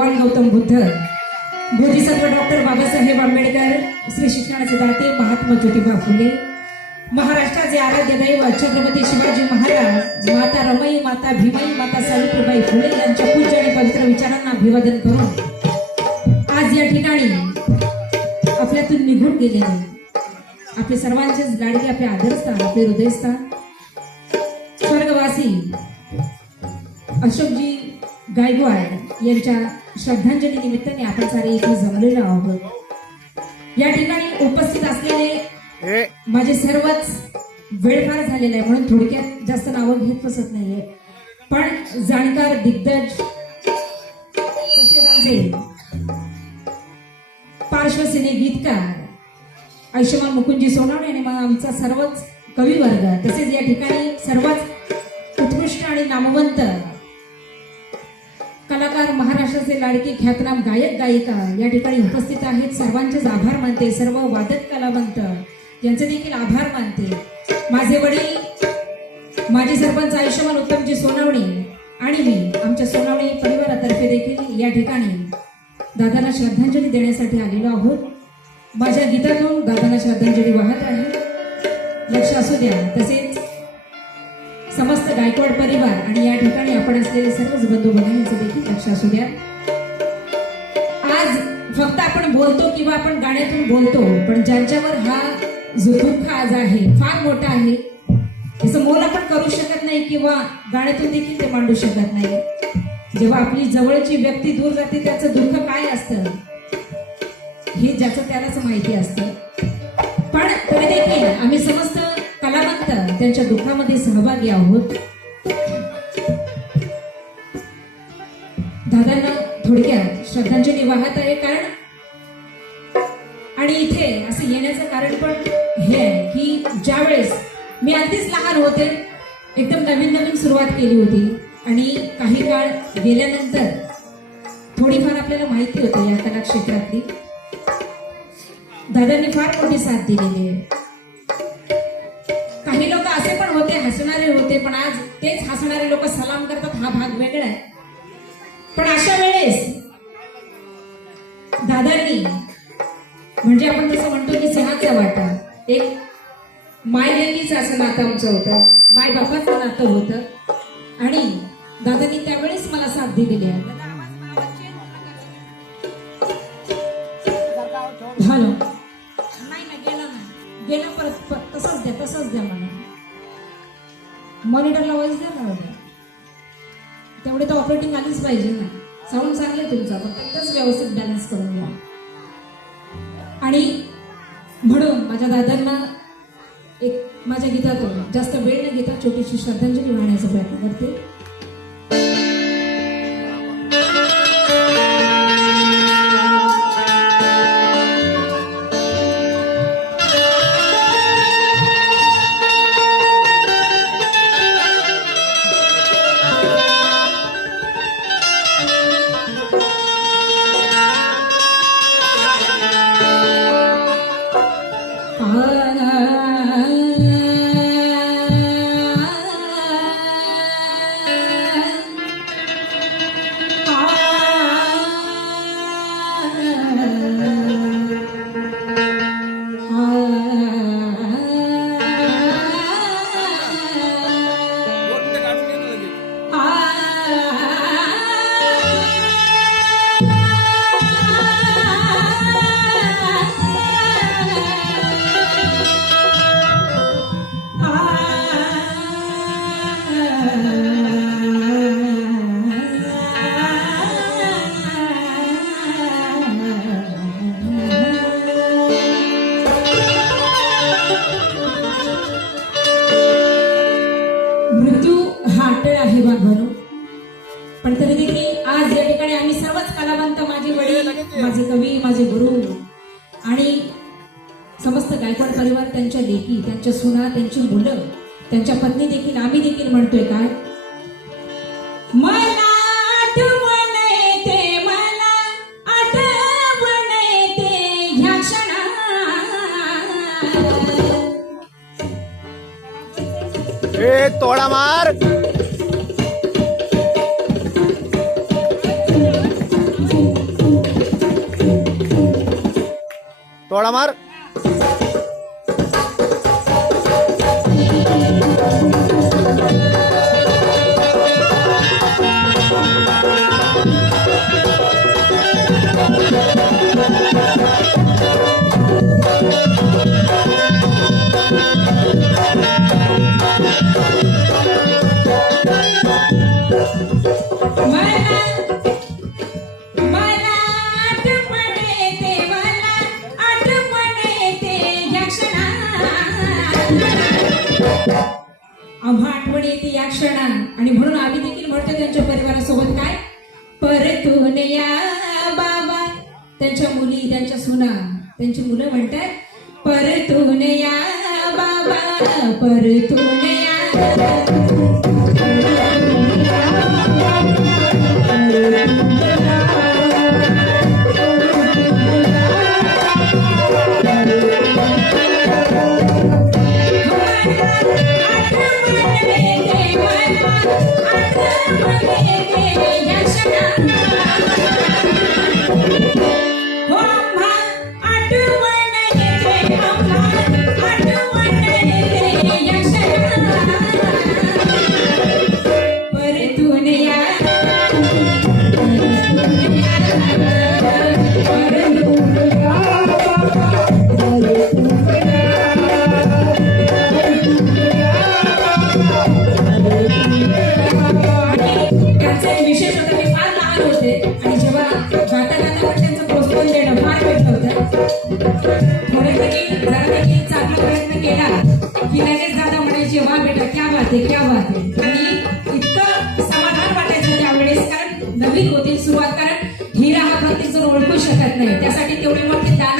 भगवान गौतम बुद्ध, बोधिसत्व डॉक्टर बाबासाहेब आंबेडकर, श्री शिक्षणाचे दाते महात्मा ज्योतिबा फुले, महाराष्ट्राचे आराध्य दैवत छत्रपती शिवाजी महाराज, माता रमाई, माता भीमाई, माता सावित्रीबाई फुले यांच्या पूज्य आणि पवित्र विचारांना अभिवादन करून आज या ठिकाणी आपल्यातून निघून गेलेले आपले सर्वांचेच लाडके, आपले आदरस्थान, आपले हृदयस्थान स्वर्गवासी अशोकजी गायकवाड यांच्या श्रद्धांजली निमित्ताने आपण सारे इथे जमलेलो आहोत। या ठिकाणी उपस्थित असलेले माझे सर्वच वेळ फार झालेला आहे म्हणून थोडक्यात जास्त नावं घेत बसत नाहीये, पण जाणकार दिग्गज तसेच आमचे पार्श्वसेने गीतकार आयुष्यमान मुकुंदजी सोनवणे आणि मग आमचा सर्वच कविवर्ग, तसेच या ठिकाणी सर्वात उत्कृष्ट आणि नामवंत कलाकार, महाराष्ट्राचे लाडके ख्यातनाम गायक गायिका या ठिकाणी उपस्थित आहेत। सर्वांचेच आभार मानते, सर्व वादक कलावंत यांचे देखील आभार मानते। माझे वडील माजी सरपंच आयुष्यमान उत्तमजी सोनवणे आणि मी आमच्या सोनवणे परिवारातर्फे देखील या ठिकाणी दादांना श्रद्धांजली देण्यासाठी आलेलो आहोत। माझ्या गीतातून दादांना श्रद्धांजली वाहत आहे, लक्ष असू द्या। तसेच समस्त गायकवाड परिवार आणि या ठिकाणी आपण असलेले सर्वच बंधू भगिनींचे देखील लक्ष असू द्या। आज फक्त आपण बोलतो किंवा आपण गाण्यातून बोलतो, पण ज्यांच्यावर हा जो दुःख आज आहे फार मोठा आहे, याचं मोल आपण करू शकत नाही किंवा गाण्यातून देखील ते मांडू शकत नाही। जेव्हा आपली जवळची व्यक्ती दूर जाते त्याचं दुःख काय असतं हे ज्याचं त्यालाच माहिती असतं, पण तरी देखील आम्ही समस्त कलावंत त्यांच्या दुःखामध्ये सहभागी आहोत। दादांना थोडक्यात श्रद्धांजली वाहत आहे, कारण आणि इथे असं येण्याचं कारण पण हे आहे की ज्यावेळेस मी अगदीच लहान होते, एकदम नवीन नवीन सुरुवात केली होती आणि काही काळ गेल्यानंतर थोडीफार आपल्याला माहिती होती या कला क्षेत्रातली, दादांनी फार मोठी साथ दिलेली आहे। काही लोक असे पण होते, हसणारे होते, पण आज तेच हसणारे लोक सलाम करतात, हा भाग वेगळा आहे। पण अशा वेळेस दादांनी म्हणजे आपण जसं म्हणतो की सिंहाचा वाटा, एक माय लेकीचं असं नातं आमचं होतं, माय बापाचं नातं होतं आणि दादांनी त्यावेळेस मला साथ दिलेली आहे। हॅलो, नाही ना, गेला ना, गेला परत तसंच द्या मला मॉनिटरला वॉइस द्या ना, तेवढे तर ऑपरेटिंग आलीच पाहिजे ना, साऊंड चांगले तुमचा, पण त्याच व्यवस्थित बॅलन्स करून घ्या। आणि म्हणून माझ्या दादांना एक माझ्या गीतातून जास्त वेळ न घेता छोटीशी श्रद्धांजली वाहण्याचा प्रयत्न करते। मृत्यू हा अटळ आहे बांधवानो, पण तरी देखील आज या ठिकाणी आम्ही सर्वच कलावंत, माझे वडील, माझे कवी, माझे गुरु आणि समस्त गायकवाड परिवार, त्यांच्या लेकी, त्यांच्या सुना, त्यांची मुलं, त्यांच्या पत्नी देखील, आम्ही देखील म्हणतोय काय, मला आठवण येते, मला आठवण येते ह्या क्षणा, ए तोडा मार। तोडा मार. मला आठवण येते, मला आठवण येते या क्षणात. आम्हा आठवण येते या क्षणात. आणि म्हणून आम्ही देखील म्हणतो त्यांच्या परिवारासोबत काय, परतून या बाबा. त्यांच्या मुली, त्यांच्या सुना, त्यांची मुलं म्हणतात परतून या बाबा, परतून या. विशेष होतं, मी फार लहान होते आणि जेव्हा गाता गाता पण त्यांचं प्रोत्साहन देणं फार भेटलं होतं. थोडे तरी जरा देखील चांगला प्रयत्न केला की लगेच दादा म्हणायचे वा बेटा क्या बात आहे, क्या बात आहे. आणि इतकं समाधान वाटायचं त्यावेळेस, कारण नवीन होती सुरुवात, कारण हिरा हा प्रत्येक जण ओळखू शकत नाही, त्यासाठी तेवढे मोठे दान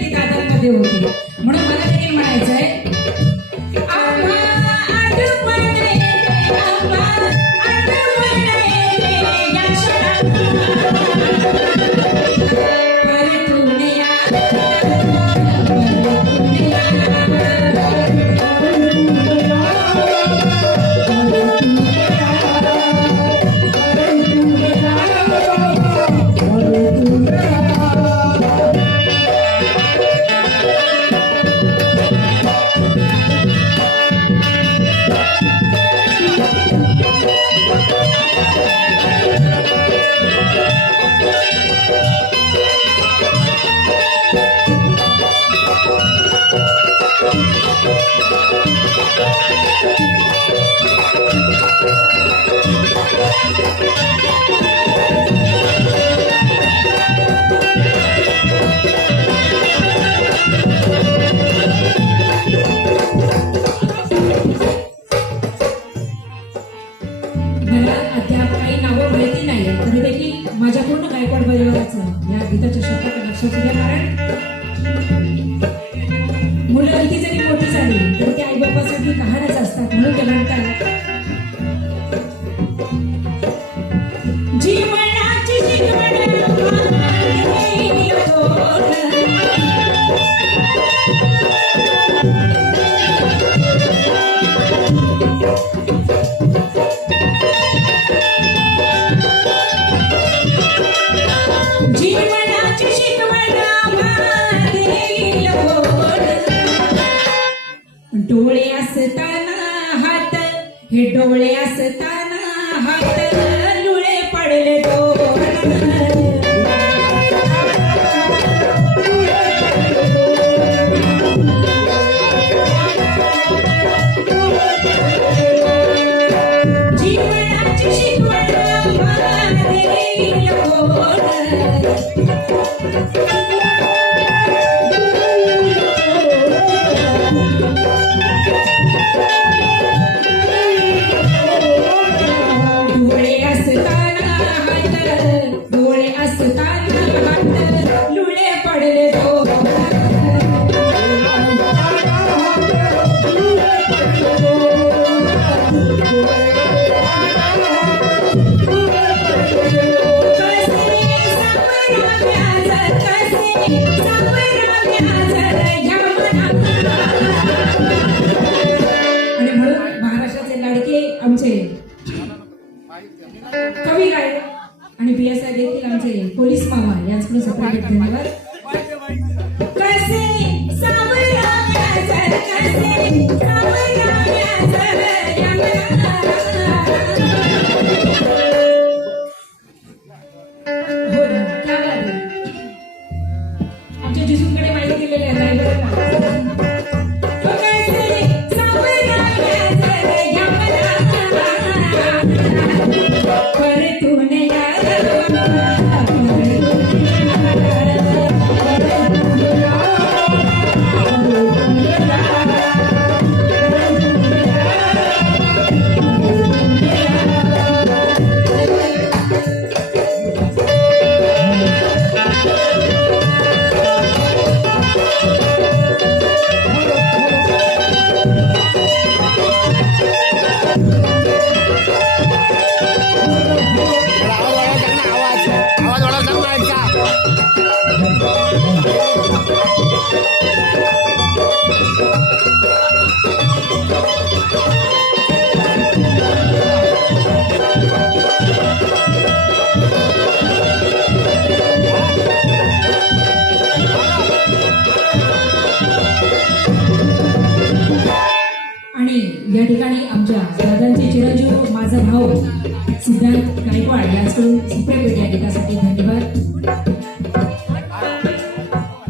ते दादांमध्ये होते. म्हणून मला देखील म्हणायचंय मला अद्याप काही नावं माहिती नाही, तरी देखील माझ्या पूर्ण गायकवाड परिवाराचं या गीताच्या शब्दात लक्षात घ्या. कारण मुलं किती जरी मोठी झाली तरी ते आई बापासाठी लहानच असतात. म्हणून ते म्हणतात जीवनाची डोळे असताना हात, हे डोळे असताना हात लुळे पडले दोन. जीवनाची शिकवण देईल कोण. डोळे असताना हात, डोळे असताना हात लुळे पडले दोन. आणि म्हणून महाराष्ट्राचे लाडके आमचे कवी गायक आणि PSI देखील आमचे पोलीस मामा यांच्याकडून सप्रेट धन्यवाद. कसे या ठिकाणी आमच्या दादांचे चिरंजीव माझा भाऊ सिद्धांत गायकवाड यांच्याकडून सुप्रेपेट या गीतासाठी धन्यवाद.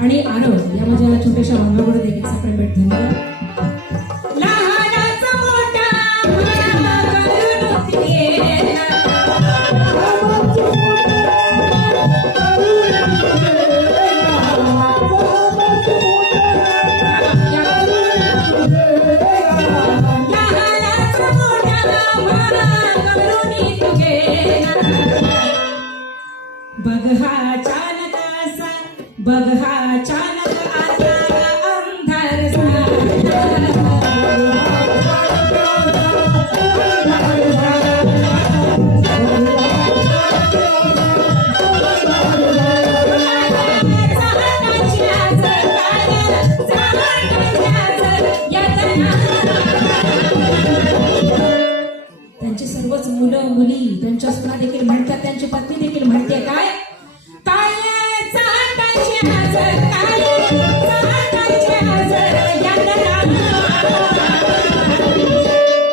आणि आरव या माझ्या छोट्याशा भावाकडे देखील सुप्रेपेट धन्यवाद. लहानाचा मोठा करून गेला. बघा चालक असा बघा चालक असा अंधार त्यांची सर्वच मुलं मुली त्यांच्या सुना देखील म्हणतात, त्यांची पत्नी देखील म्हणते काय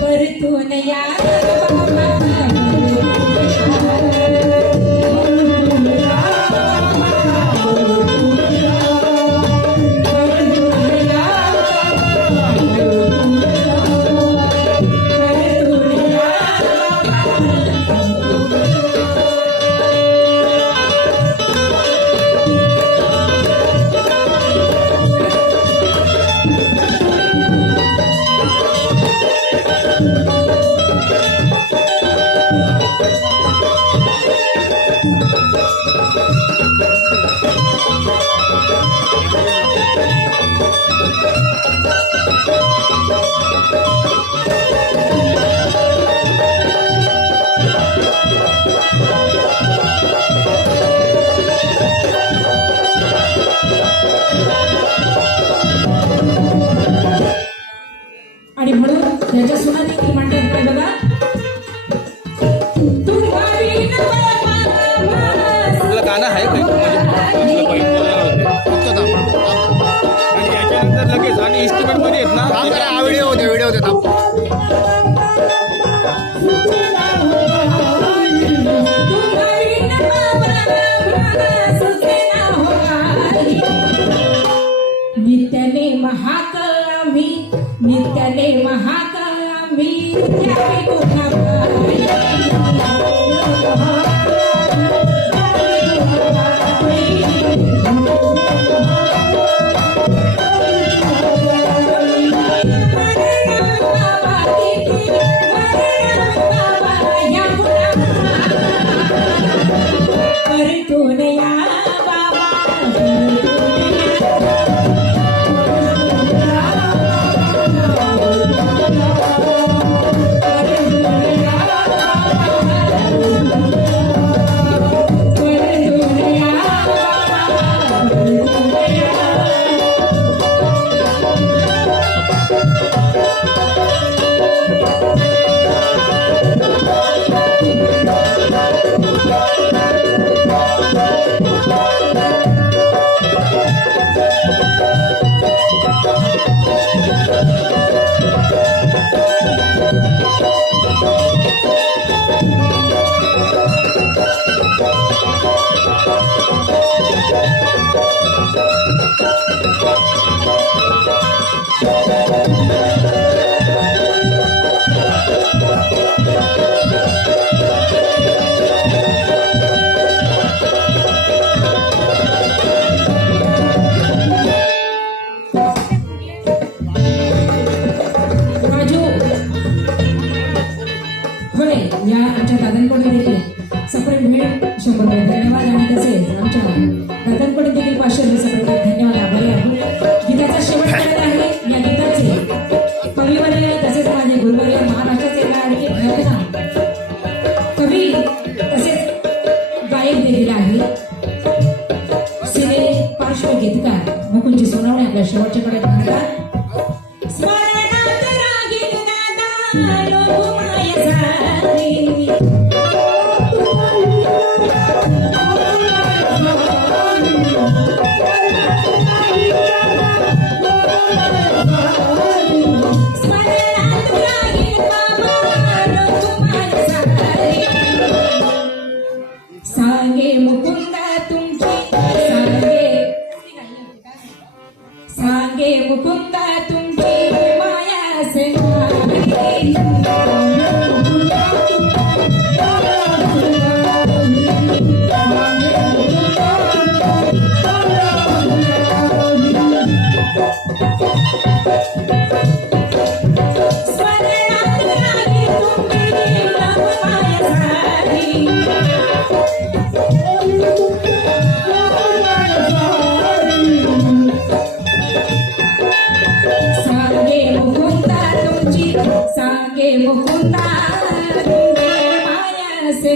परतून या आणि म्हणून त्याच्या सुना देखील म्हणतात काय बघा आपलं गाणं आहे आणि याच्यानंतर लगेच आणि इन्स्ट्रुमेंट मध्ये आहेत ना व्हिडिओ होते नित्याने महाक आम्ही नित्याने महाक आम्ही परतून या बाबा या आमच्या दादांकडून देखील सपरेट भेट 100 रुपये धन्यवाद. आणि तसेच आमच्या दादांकडून देखील 500 रुपये सपरेट धन्यवाद. आभारी आहोत. गीताचा शेवट करत आहे. या गीताचे कविवर्य तसेच माझे गुरुवर्य महाराष्ट्राचे लाडके कवी तसेच गायक देखील आहे सिने पार्श्वगीतकार मुकुंदजी सोनवणे आपल्या शेवटच्या कडे म्हणतात. स्मरणात रागीत दादा लोक माय झाली स्मरणात राही तुम्ही नव माझ्यासाठी. सांगे मुकुंदा तुमची सांगे मुकुंदा माया से